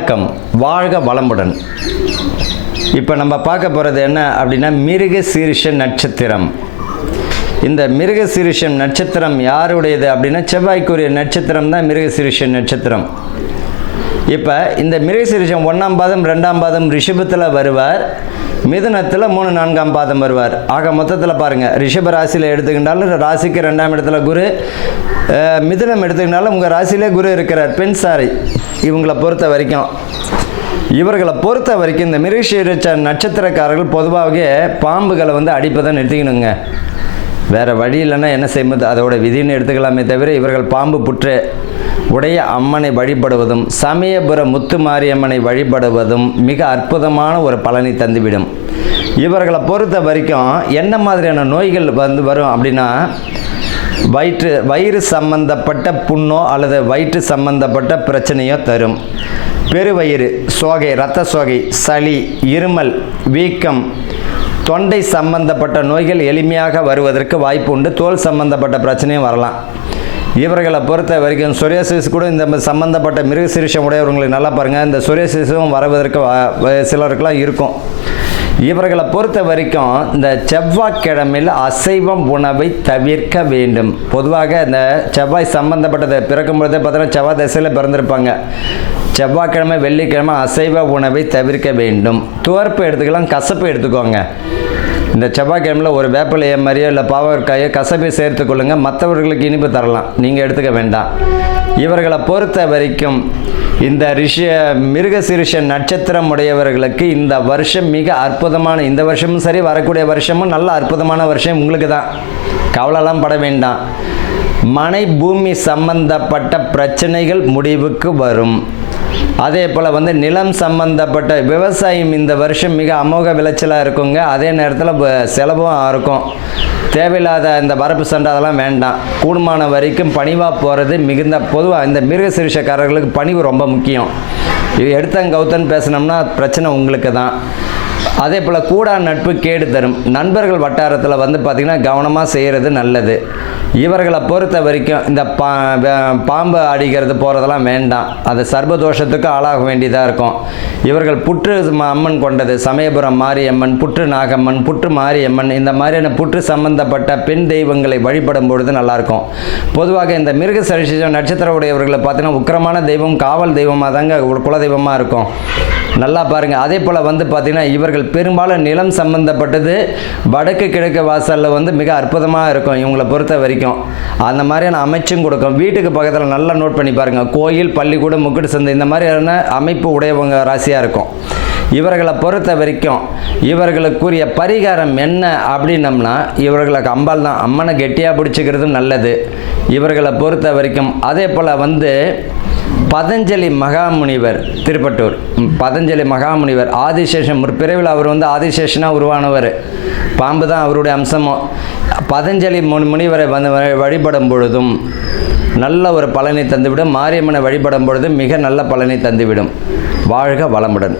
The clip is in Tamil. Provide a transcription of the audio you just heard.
வணக்கம். வாழ்க வளமுடன். இப்போ நம்ம பார்க்க போகிறது என்ன அப்படின்னா மிருக சீரிஷ நட்சத்திரம். இந்த மிருக சீரிஷம் நட்சத்திரம் யாருடையது அப்படின்னா செவ்வாய்க்குரிய நட்சத்திரம் தான் மிருக சீரிஷ நட்சத்திரம். இப்போ இந்த மிருக சீரிஷம் ஒன்றாம் பாதம் ரெண்டாம் பாதம் ரிஷபத்தில் வருவார். மிதனத்தில் மூணு நான்காம் பாதம் வருவார். ஆக மொத்தத்தில் பாருங்கள் ரிஷப ராசியில் எடுத்துக்கிட்டாலும் ராசிக்கு ரெண்டாம் இடத்துல குரு மிதனம் எடுத்துக்கிட்டாலும் உங்கள் ராசியிலே குரு இருக்கிறார். பெண் சாரி இவங்களை பொறுத்த வரைக்கும். இவர்களை பொறுத்த வரைக்கும் இந்த மிருகசீரிச்ச நட்சத்திரக்காரர்கள் பொதுவாகவே பாம்புகளை வந்து அடிப்பதை நிறுத்திக்கணுங்க. வேறு வழி இல்லைன்னா என்ன செய்வது அதோட விதின்னு எடுத்துக்கலாமே தவிர இவர்கள் பாம்பு புற்று உடைய அம்மனை வழிபடுவதும் சமயபுர முத்து மாரியம்மனை வழிபடுவதும் மிக அற்புதமான ஒரு பலனை தந்துவிடும். இவர்களை பொறுத்த வரைக்கும் என்ன மாதிரியான நோய்கள் வந்து வரும் அப்படின்னா வயிற்று வயிறு சம்பந்தப்பட்ட புண்ணோ அல்லது வயிற்று சம்பந்தப்பட்ட பிரச்சனையோ தரும். பெருவயிறு சோகை இரத்த சோகை சளி இருமல் வீக்கம் தொண்டை சம்பந்தப்பட்ட நோய்கள் எளிமையாக வருவதற்கு வாய்ப்பு உண்டு. தோல் சம்பந்தப்பட்ட பிரச்சனையும் வரலாம். இவர்களை பொறுத்த வரைக்கும் சொரியாசிஸ் கூட இந்த சம்மந்தப்பட்ட மிருக சிரிஷம் உடையவர்களுக்கு நல்லா பாருங்கள் இந்த சொரியாசிஸும் வருவதற்கு சிலருக்கெல்லாம் இருக்கும். இவர்களை பொறுத்த வரைக்கும் இந்த செவ்வாய்க்கிழமையில் அசைவம் உணவை தவிர்க்க வேண்டும். பொதுவாக இந்த செவ்வாய் சம்பந்தப்பட்டது பிறக்கும் பொழுதே பார்த்தோன்னா செவ்வாய் திசையில் பிறந்திருப்பாங்க. செவ்வாய்க்கிழமை வெள்ளிக்கிழமை அசைவ உணவை தவிர்க்க வேண்டும். துவர்ப்பு எடுத்துக்கலாம் கசப்பு எடுத்துக்கோங்க. இந்த செவ்வாய்க்கிழமையில் ஒரு வேப்பிலையை மாதிரியோ இல்லை பாவற்காயோ கசப்பை சேர்த்து மற்றவர்களுக்கு இனிப்பு தரலாம். நீங்கள் எடுத்துக்க வேண்டாம். இவர்களை பொறுத்த வரைக்கும் இந்த ரிஷ மிருகசிருஷ நட்சத்திரம் உடையவர்களுக்கு இந்த வருஷம் மிக அற்புதமான இந்த வருஷமும் சரி வரக்கூடிய வருஷமும் நல்ல அற்புதமான வருஷம் உங்களுக்கு தான். கவலைலாம் பட வேண்டாம். மனை பூமி சம்பந்தப்பட்ட பிரச்சனைகள் முடிவுக்கு வரும். அதே போல் வந்து நிலம் சம்பந்தப்பட்ட விவசாயம் இந்த வருஷம் மிக அமோக விளைச்சலாக இருக்குங்க. அதே நேரத்தில் செலவும் இருக்கும் தேவையில்லாத இந்த வரப்பு சண்டை அதெல்லாம் வேண்டாம். கூடுமான வரைக்கும் பணிவாக போகிறது மிகுந்த பொதுவாக இந்த மிருக சிகிச்சைக்காரர்களுக்கு பணிவு ரொம்ப முக்கியம். இது எடுத்தன் பேசினோம்னா பிரச்சனை உங்களுக்கு தான் அதே போல் கூடா நட்பு கேடு தரும். நண்பர்கள் வட்டாரத்தில் வந்து பார்த்திங்கன்னா கவனமாக செய்கிறது நல்லது. இவர்களை பொறுத்த வரைக்கும் இந்த பா பாம்பு அடிக்கிறது போகிறதெல்லாம் வேண்டாம். அது சர்வதோஷத்துக்கு ஆளாக வேண்டியதாக இருக்கும். இவர்கள் புற்று அம்மன் கொண்டது. சமயபுரம் மாரியம்மன் புற்று நாகம்மன் புற்று மாரியம்மன் இந்த மாதிரியான புற்று சம்பந்தப்பட்ட பெண் தெய்வங்களை வழிபடும் பொழுது நல்லாயிருக்கும். பொதுவாக இந்த மிருக சரிச நட்சத்திர உடையவர்களை பார்த்தீங்கன்னா உக்கிரமான தெய்வம் காவல் தெய்வமாக தாங்க ஒரு குலதெய்வமாக இருக்கும். நல்லா பாருங்கள் அதே போல் வந்து பார்த்தீங்கன்னா அவர்கள் பெரும்பாலும் நிலம் சம்பந்தப்பட்டது வடக்கு கிழக்கு வாசலில் வந்து மிக அற்புதமாக இருக்கும் இவங்களை பொறுத்த வரைக்கும். அந்த மாதிரியான அமைச்சும் கொடுக்கும். வீட்டுக்கு பக்கத்தில் நல்லா நோட் பண்ணி பாருங்கள் கோயில் பள்ளிக்கூடம் முக்குடு சந்தை இந்த மாதிரியான அமைப்பு உடையவங்க ராசியாக இருக்கும். இவர்களை பொறுத்த வரைக்கும் இவர்களுக்குரிய பரிகாரம் என்ன அப்படின்னம்னா இவர்களுக்கு அம்பாள் தான். அம்மனை கெட்டியாக பிடிச்சிக்கிறது நல்லது. இவர்களை பொறுத்த வரைக்கும் அதே போல் வந்து பதஞ்சலி மகாமுனிவர் திருப்பட்டூர். பதஞ்சலி மகாமுனிவர். ஆதிசேஷன் ஒரு அவர் வந்து ஆதிசேஷனாக உருவானவர். பாம்பு தான் அவருடைய அம்சமும் பதஞ்சலி முன் முனிவரை வந்து வழிபடும் பொழுதும் நல்ல ஒரு பலனை தந்துவிடும். மாரியம்மனை வழிபடும் பொழுதும் மிக நல்ல பலனை தந்துவிடும். வாழ்க வளமுடன்.